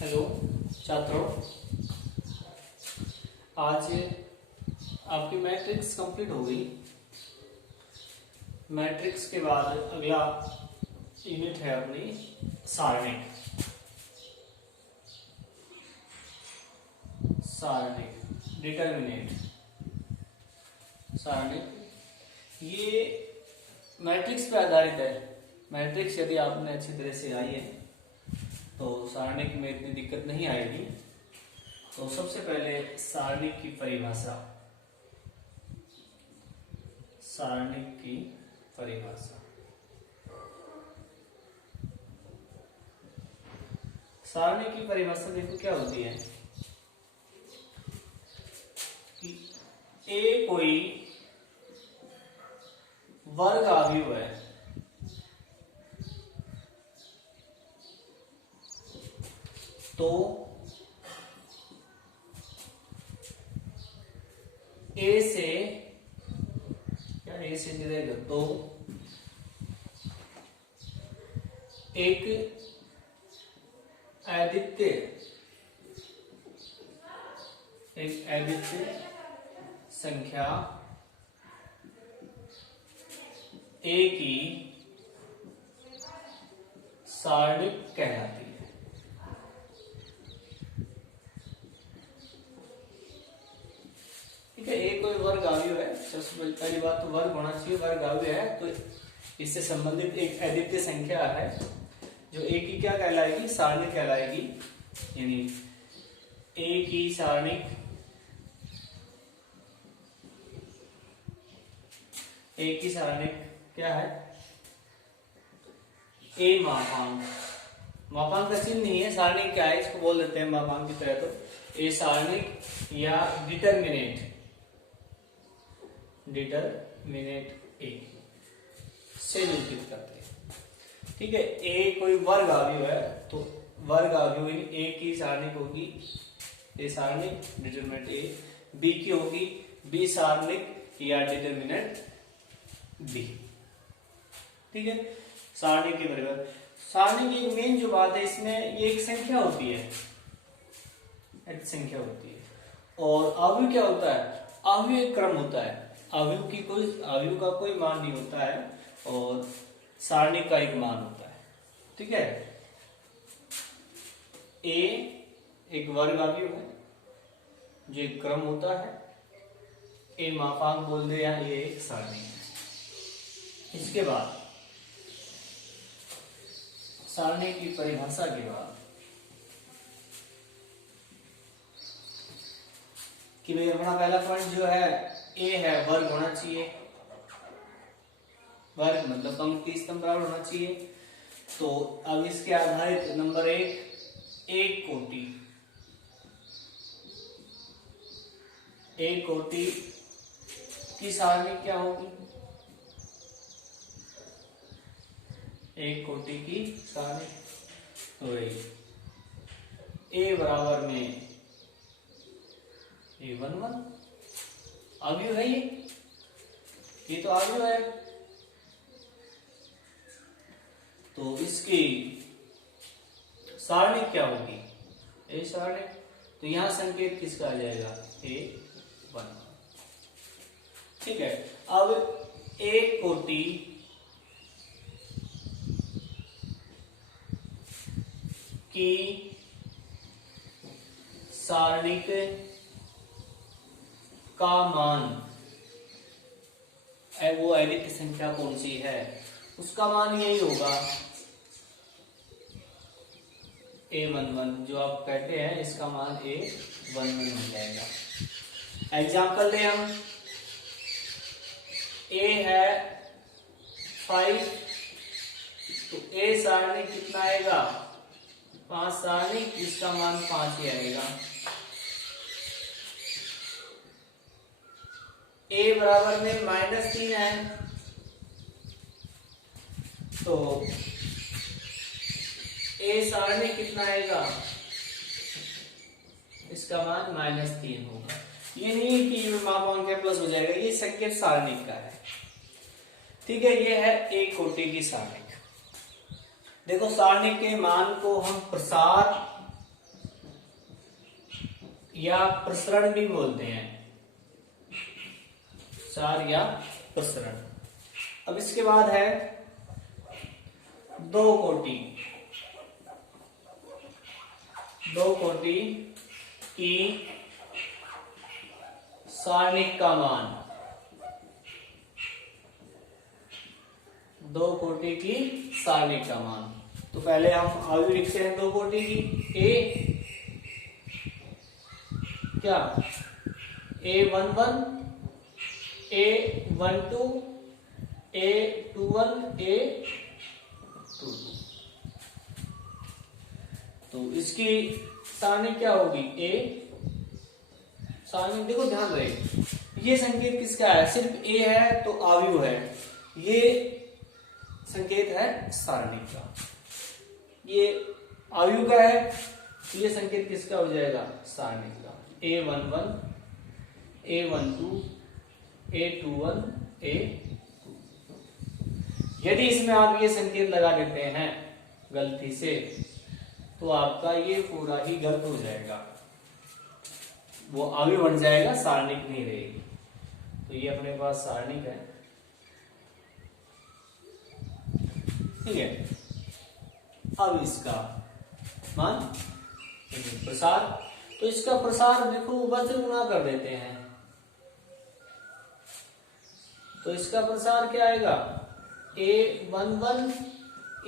Hello छात्रों, आज आपकी मैट्रिक्स कंप्लीट हो गई। मैट्रिक्स के बाद अगला यूनिट है अपनी सारणिक। डिटर्मिनेंट सारणिक ये मैट्रिक्स पे आधारित है। मैट्रिक्स यदि आपने अच्छी तरह से आई है तो सारणिक में इतनी दिक्कत नहीं आएगी। तो सबसे पहले सारणिक की परिभाषा। सारणिक की परिभाषा सारणिक की परिभाषा देखो क्या होती है कि ए कोई वर्ग आव्यूह है तो ए से रहेगा तो एक अद्वितीय संख्या ए की सारणिक कहलाती है। ठीक है, ए कोई वर्ग आव्यूह है। सबसे पहली बात तो वर्ग होना चाहिए। वर्ग आव्यूह है तो इससे संबंधित एक अद्वितीय संख्या है जो ए की क्या कहलाएगी, सारणिक कहलाएगी। यानी ए की सारणिक क्या है, ए मापांक। मापांक का चिन्ह नहीं है, सारणिक क्या है इसको बोल देते हैं मापांक की तरह। तो ए सारणिक या डिटर्मिनेंट ए से निरूपित करते हैं। ठीक है, ए कोई वर्ग आव्यूह है तो वर्ग आव्यूह ए की सारणिक होगी ए सारणिक डिटर्मिनेंट ए। बी की होगी बी सारणिक या डिटर्मिनेंट बी। ठीक है, सारणी के बराबर। सारणी की मेन जो बात है इसमें ये एक संख्या होती है, एक संख्या होती है। और आव्यूह क्या होता है, आव्यूह एक क्रम होता है। आव्यूह का कोई मान नहीं होता है और सारणी का एक मान होता है। ठीक है, ए एक वर्ग आव्यूह है जो एक क्रम होता है। ए मापांक बोल दे या ये एक सारणी है। इसके बाद सारणी की परिभाषा के बाद कि भाई अपना पहला पॉइंट जो है ए है, वर्ग होना चाहिए। वर्ग मतलब पंक्ति स्तंभ बराबर होना चाहिए। तो अब इसके आधारित नंबर एक कोटि की सारणी क्या होगी, एक कोटि की सारणी तो ए बराबर में A11 आव्यूह है। ये तो आव्यूह है। तो इसकी सारणी क्या होगी, ए सारणी। तो यहां संकेत किसका आ जाएगा, A1। ठीक है, अब एक कोटि की सारणिक का मान वो अद्वितीय संख्या कौन सी है, उसका मान यही होगा A11। जो आप कहते हैं इसका मान A11 हो जाएगा। एग्जाम्पल ले हम, A है 5 तो A सारणी कितना आएगा, 5 सारणी, इसका मान 5 ही आएगा। A बराबर में -3 है तो A सारणी कितना आएगा, इसका मान -3 होगा। ये नहीं कि मापांक के प्लस हो जाएगा, ये संकेत सारणी का है। ठीक है, ये है एक कोटि की सारणिक। देखो सारणिक के मान को हम प्रसार या प्रसरण भी बोलते हैं, सार या प्रसरण। अब इसके बाद है दो कोटि की सारणिक का मान, दो कोटि की सारणिक का मान। तो पहले हम आयु लिखते हैं दो कोटि की। ए क्या, A11, A12, A21, A22। तो इसकी सारणी क्या होगी? ए सारणी, देखो ध्यान रहे, ये संकेत किसका है? सिर्फ ए है तो आयु है, ये संकेत है सारणी का। ये आयु का है तो ये संकेत किसका हो जाएगा? सारणी का। A11, A12, A21, A22। यदि इसमें आप ये संकेत लगा देते हैं गलती से तो आपका ये पूरा ही गलत हो जाएगा, वो आगे बढ़ जाएगा, सारणिक नहीं रहेगी। तो ये अपने पास सारणिक है, ठीक है। अब इसका मान प्रसार, तो इसका प्रसार देखो वज्र गुणा कर देते हैं, तो इसका प्रसार क्या आएगा? A11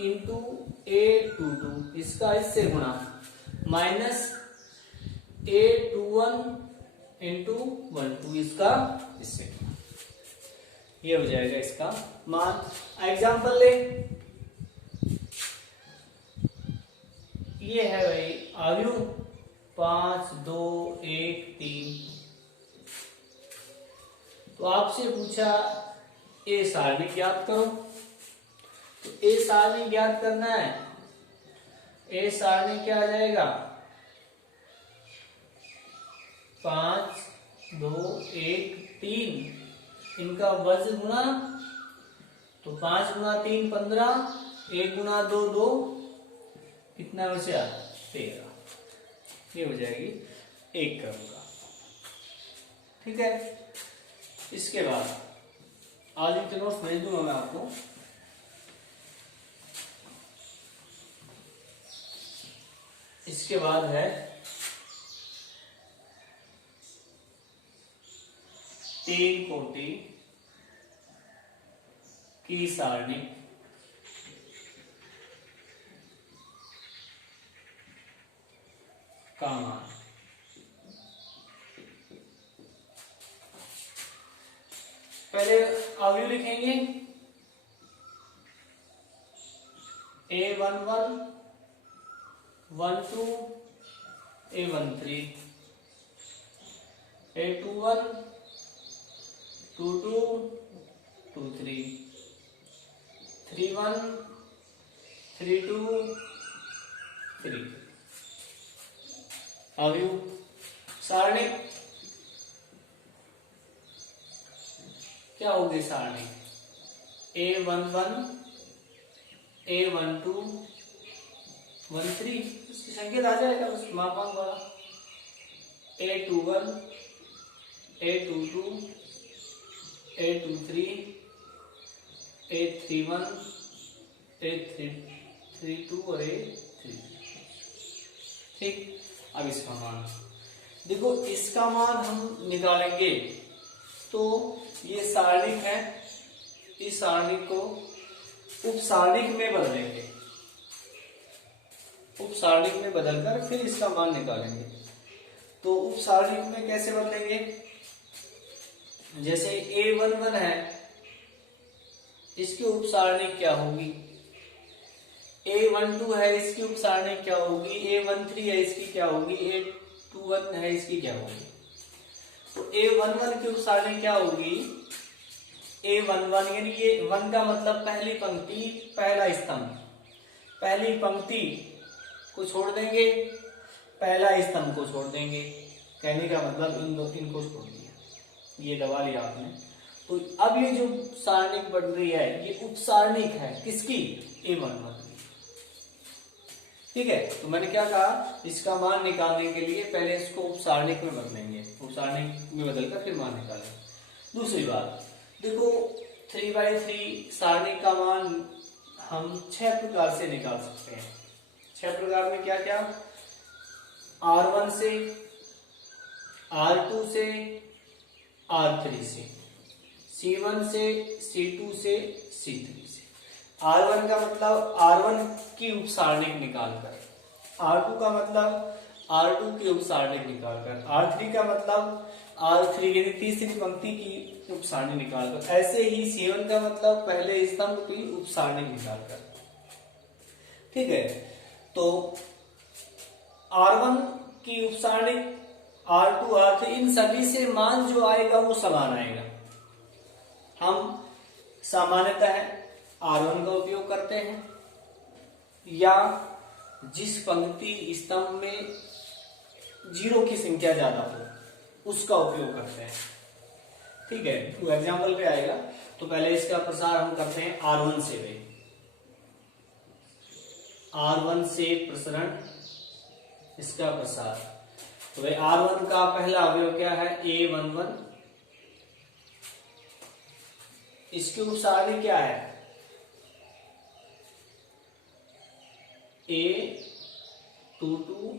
इंटू A22, इसका इससे गुणा, माइनस A21 इंटू 12, इसका इससे गुणा। ये हो जाएगा इसका मान। एग्जाम्पल ले, ये है भाई आयु 5, 2, 1, 3। तो आपसे पूछा ए सारणी ज्ञात करो, तो ए सारणी ज्ञात करना है। ए सारणी क्या आ जाएगा? 5, 2, 1, 3, इनका वज्र गुणा, तो 5 गुणा 3 15, 1 गुणा 2 2, कितना बचा? 13। ये हो जाएगी 1 क्रम का, ठीक है। इसके बाद आज के नोट्स भेज दूंगा मैं आपको। इसके बाद है 3 कोटि की सारणी का मान। पहले अवयव लिखेंगे, A11, 12, A13, A21, 22, 23, 31, 32, 3। अवयव सारणी क्या होगी? सारणी A11, A12, 13, इसकी संकेत आ जाएगा उस मापांक वाला। A21, A22, A23, A31, A32 और A33, ठीक। अब इसका मान देखो, इसका मान हम निकालेंगे तो ये सारणिक है, इस सारणिक को उप सारणिक में बदलेंगे, उप सारणिक में बदलकर फिर इसका मान निकालेंगे। तो उप सारणिक में कैसे बदलेंगे? जैसे A11 है, इसकी उप सारणिक क्या होगी? A12 है, इसकी उप सारणिक क्या होगी? A13 है, इसकी क्या होगी? A21 है, इसकी क्या होगी? तो A11 की उप सारणी क्या होगी? A11 यानी ये 1 का मतलब पहली पंक्ति पहला स्तंभ, पहली पंक्ति को छोड़ देंगे, पहला स्तंभ को छोड़ देंगे, कहने का मतलब इन दो तीन को छोड़ दिया, ये दबा लिया आपने। तो अब ये जो सारणिक बन रही है ये उप सारणिक है, किसकी? A11 की। ठीक है, तो मैंने क्या कहा, इसका मान निकालने के लिए पहले इसको उपसारणिक में बदलेंगे, उपसारणिक में बदलकर फिर मान निकालेंगे। दूसरी बात देखो, 3/3 सारणिक का मान हम 6 प्रकार से निकाल सकते हैं। 6 प्रकार में क्या क्या, R1 से, R2 से, R3 से, C1 से, C2 से, C3 से। R1 का मतलब R1 की उपसारणिक निकालकर, R2 का मतलब R2 की उपसारणिक निकालकर, R3 का मतलब R3 यानी तीसरी पंक्ति की उपसारणिक निकालकर, ऐसे ही C1 का मतलब पहले स्तंभ की उपसारणिक निकालकर। ठीक है, तो R1 की उपसारणिक, R2, R3 इन सभी से मान जो आएगा वो समान आएगा। हम सामान्यतः R1 का उपयोग करते हैं, या जिस पंक्ति स्तंभ में जीरो की संख्या ज्यादा हो उसका उपयोग करते हैं। ठीक है, तो एग्जाम्पल पे आएगा। तो पहले इसका प्रसार हम करते हैं R1 से भी, R1 से प्रसरण, इसका प्रसार। तो भाई R1 का पहला अवयव क्या है, A11, इसकी उपसारणी क्या है, A22,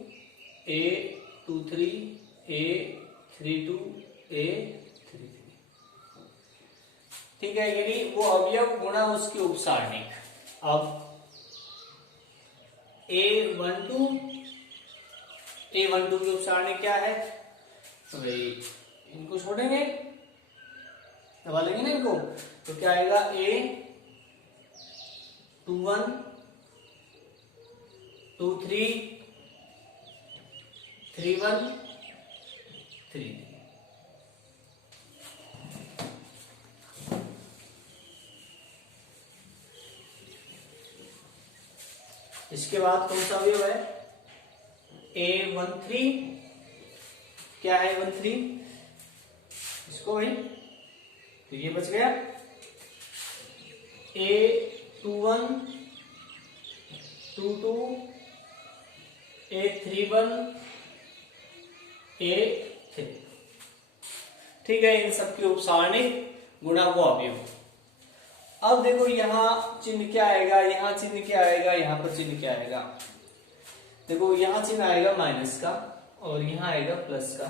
A23, A32, A33। ठीक है, यानी वो अवयव गुणा उसकी उपसारणिक। अब A12 की उपसारणिक क्या है, तो भाई इनको छोड़ेंगे, दबा लेंगे ना इनको, तो क्या आएगा, A21, 23, 31, 33। इसके बाद कौन सा अवयव है, A13, क्या है A13, इसको भाई, तो ये बच गया। A21, 22, A31, A3। ठीक है, इन सबकी उपसारणिक गुणा वो अवयव। अब देखो यहां चिन्ह क्या आएगा, यहां चिन्ह क्या आएगा, यहां पर चिन्ह क्या आएगा। देखो यहां चिन्ह आएगा माइनस का और यहां आएगा प्लस का।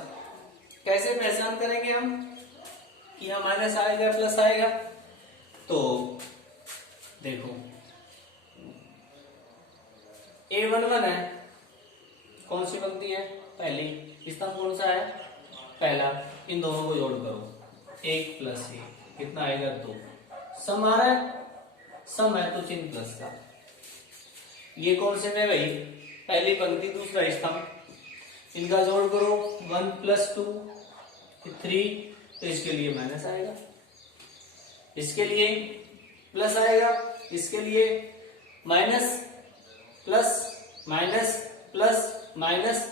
कैसे पहचान करेंगे हम कि यहां माइनस आएगा प्लस आएगा, तो देखो A11 है, कौन सी पंक्ति है, पहली, स्तंभ कौन सा है, पहला। इन दोनों को जोड़ करो, 1 + 1 कितना आएगा, 2। सम आ रहा है, सम है तो चिन्ह प्लस का। ये कौन से है भाई, पहली पंक्ति दूसरा स्तंभ, इनका जोड़ करो, 1 + 2 3, तो इसके लिए माइनस आएगा, इसके लिए प्लस आएगा, इसके लिए minus, plus minus, plus minus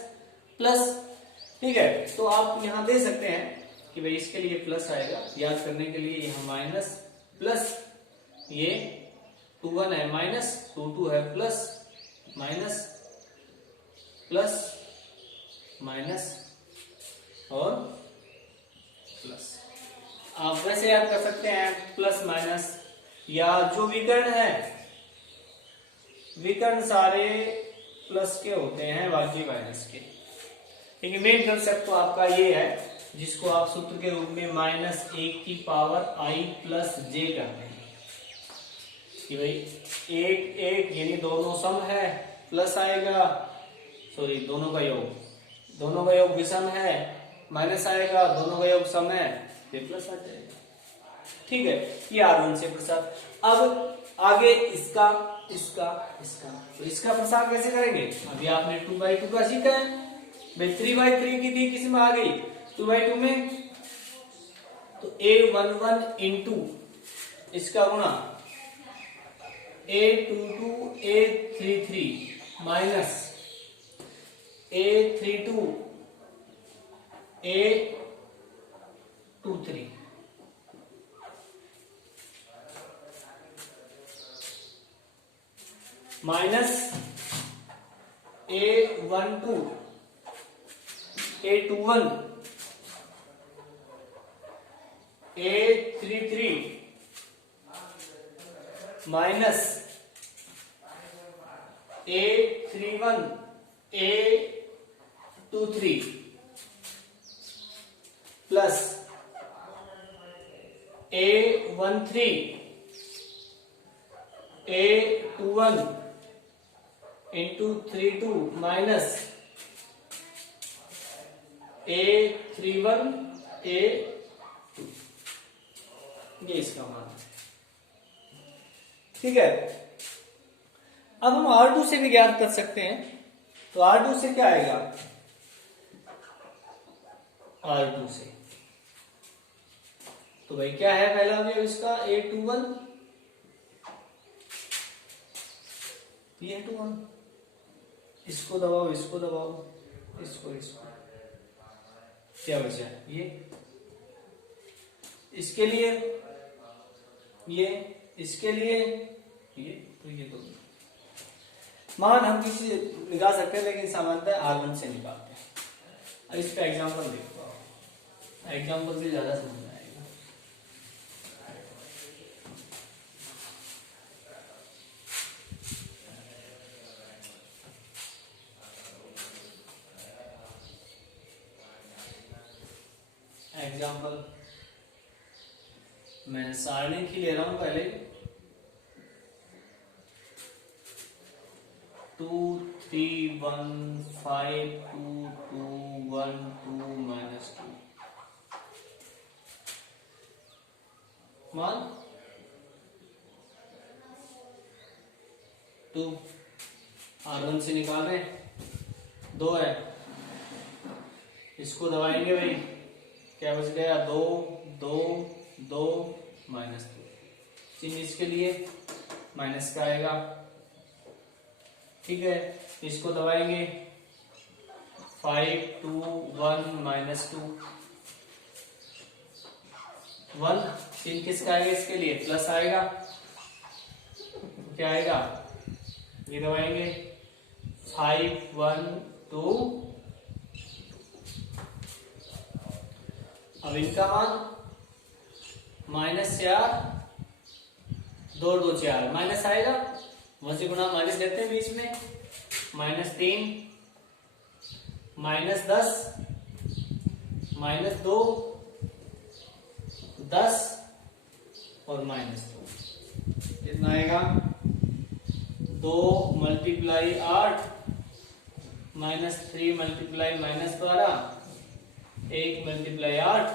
plus. ठीक है, तो आप यहां दे सकते हैं कि भाई इसके लिए प्लस आएगा, याद करने के लिए यहां माइनस प्लस, ये 21 है माइनस, 22 है प्लस, माइनस प्लस माइनस और प्लस। आप वैसे याद कर सकते हैं प्लस माइनस, या जो विकर्ण है, विकर्ण सारे प्लस के होते हैं, बाकी माइनस के। लेकिन मेन कंसेप्ट तो आपका ये है, जिसको आप सूत्र के रूप में -1 की पावर i + j करते हैं कि भाई 1 यानी दोनों सम है, प्लस आएगा, सॉरी दोनों का योग विषम है, माइनस आएगा, दोनों का योग सम है, फिर प्लस आ जाएगा। ठीक है, ये R1 से प्रसार। अब आगे इसका तो इसका प्रसार कैसे करेंगे, अभी आपने 2/2 का सीखा है, 3/3 की थी, किस में आ गई, 2/2 में। तो A11 इंटू इसका गुणा A22 A33 minus A32 A23 minus A12 A21 A33 minus A31 A23 plus A13 A21 into 32 minus A31 A2, ये इसका मान है। ठीक है, अब हम R2 से भी ज्ञात कर सकते हैं। तो R2 से क्या आएगा? R2 से तो भाई क्या है पहला अवयव इसका? A21 A21, इसको दबाओ इसको दबाओ इसको क्या बचा? ये इसके लिए ये इसके लिए ये, तो ये दो मान हम किसी निकाल सकते हैं, लेकिन सामान्यतः R1 से निकालते हैं। अब इस पे एग्जांपल देखो, एग्जांपल से ज्यादा समझ में आएगा। एग्जांपल मैं सारणी की ले रहा हूं पहले। 2 3 1 5 2 2 1 2 माइनस 2 मान 2 R1 से निकाल रहे हैं, 2 है, इसको दबाएंगे भाई, क्या बच गया? 2 2 2 माइनस 2, चिन्ह इसके लिए माइनस का आएगा। ठीक है, इसको दबाएंगे 5 2 1 माइनस 2 1, चिन्ह किसका आएगा? इसके लिए प्लस आएगा। तो क्या आएगा? ये दबाएंगे 5 1 2, अब इनका मान माइनस 4 2 2 4 माइनस आएगा, वहां से गुणा माइनस देते हैं बीच में, माइनस 3 माइनस 10 माइनस 2 10 और माइनस 2, कितना आएगा? 2 multiply 8 minus 3 multiply minus 12 1 multiply 8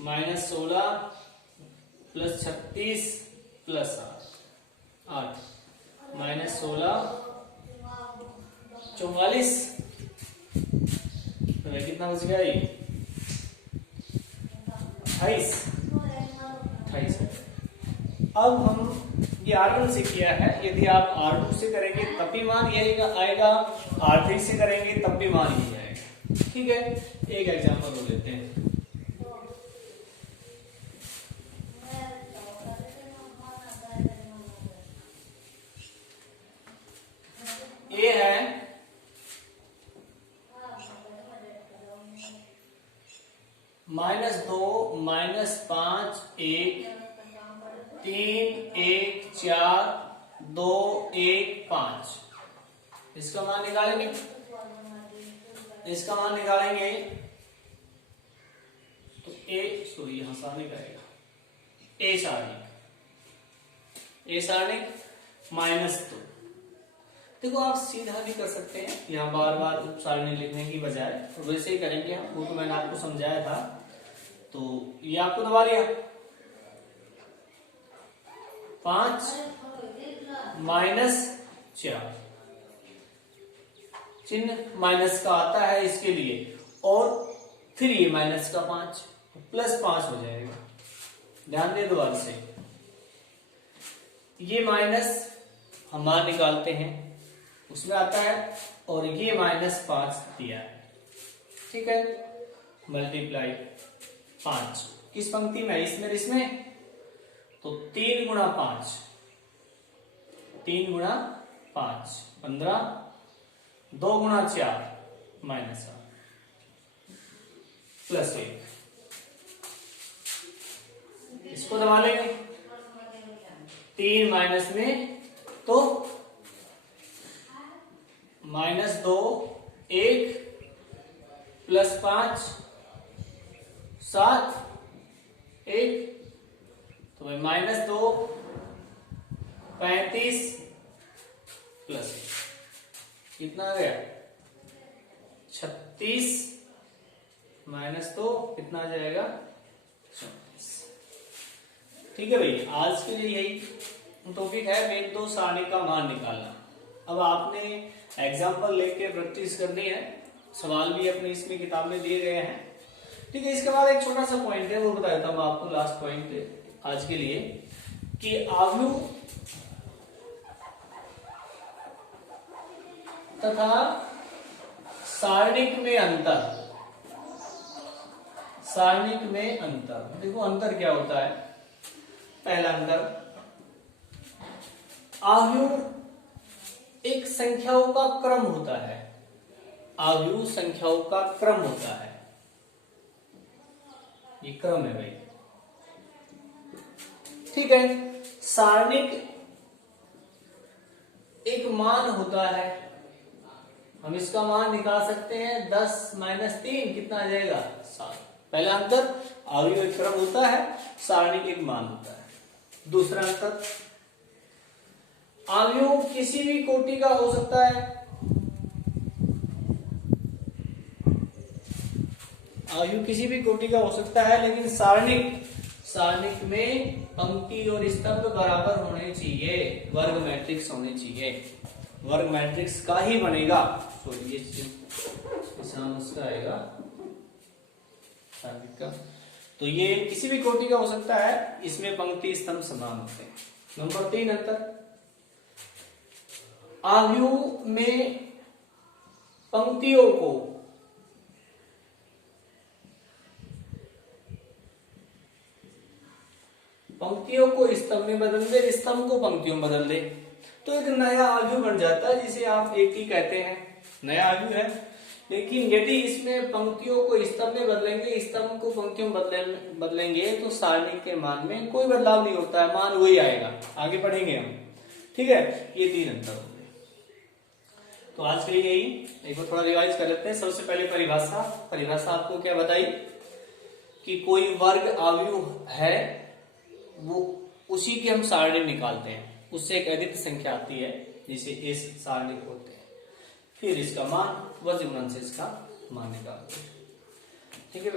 minus 16 plus 36 plus 8 minus 16 44, तो कितना बच गया? ये 28। अब हम ये R1 से किया है, यदि आप R2 से करेंगे तब भी मान यही आएगा, R3 से करेंगे तब भी मान यही आएगा। ठीक है, एक एग्जांपल हो लेते हैं। ये है -2 -5 1 3 1 4 2 1 5, इसका मान निकालेंगे। इसका मान निकालेंगे तो यहां सारणिक आएगा, ए सारणिक -2। देखो आप सीधा भी कर सकते हैं, यहाँ बार बार उप सारणी लिखने की बजाय तो वैसे ही करेंगे हम, वो तो मैंने आपको समझाया था। तो ये आपको दबा लिया 5 -4, चिन्ह माइनस का आता है इसके लिए, और फिर ये माइनस का 5 प्लस 5 हो जाएगा। ध्यान दे दोबारा से, ये माइनस हम मान निकालते हैं उसमें आता है, और ये -5 दिया है। ठीक है, मल्टीप्लाई 5 किस पंक्ति में? इसमें तो 3 गुणा 5 15 2 गुणा 4 -8 प्लस 1, इसको दबा लेंगे 3 माइनस में तो -2 1 प्लस 5 7 1 तो भाई -2 35 प्लस 1 कितना आ गया 36 -2 कितना आ जाएगा 34। ठीक है भाई, आज के लिए यही टॉपिक है, मेन तो सारणी का मान निकालना। अब आपने एग्जाम्पल लेके प्रैक्टिस करनी है, सवाल भी अपने इसमें किताब में दिए गए हैं। ठीक है, इसके बाद एक छोटा सा पॉइंट है वो बता देता हूं आपको, लास्ट पॉइंट आज के लिए, कि आव्यूह तथा सारणिक में अंतर। सारणिक में अंतर, देखो अंतर क्या होता है। पहला अंतर, आव्यूह एक संख्याओं का क्रम होता है। आव्यूह संख्याओं का क्रम होता है, ये क्रम है भाई। ठीक है, सारणिक एक मान होता है, हम इसका मान निकाल सकते हैं 10 - 3 कितना आ जाएगा 7। पहला अंतर, आव्यूह एक क्रम होता है, सारणिक एक मान होता है। दूसरा अंतर, आव्यूह किसी भी कोटि का हो सकता है। आव्यूह किसी भी कोटि का हो सकता है, लेकिन सारणिक में पंक्ति और स्तंभ बराबर होने चाहिए, वर्ग मैट्रिक्स होने चाहिए। वर्ग मैट्रिक्स का ही बनेगा, तो ये निशान उसका आएगा सारणिक का। तो ये किसी भी कोटि का हो सकता है, इसमें पंक्ति स्तंभ समान होते हैं। नंबर 3 अंतर, आव्यूह में पंक्तियों को स्तंभ में बदल दे, स्तंभ को पंक्तियों में बदल दे, तो एक नया आव्यूह बन जाता है, जिसे आप एक ही कहते हैं, नया आव्यूह है। लेकिन यदि इसमें पंक्तियों को स्तंभ में बदलेंगे, स्तंभ को पंक्तियों में बदलेंगे, तो सारणी के मान में कोई बदलाव नहीं होता है, मान वही आएगा। आगे पढ़ेंगे हम। ठीक है, ये 3 अंतर हो गए। तो आज के लिए यही, एक बार थोड़ा रिवाइज कर लेते हैं। सबसे पहले परिभाषा आपको क्या बताई कि कोई वर्ग आव्यूह है, वो उसी की हम सारणी निकालते हैं, उससे एक अद्वितीय संख्या आती है जिसे इस सारणी बोलते हैं, फिर इसका मान वज्र गुणन से इसका मान निकालते हैं।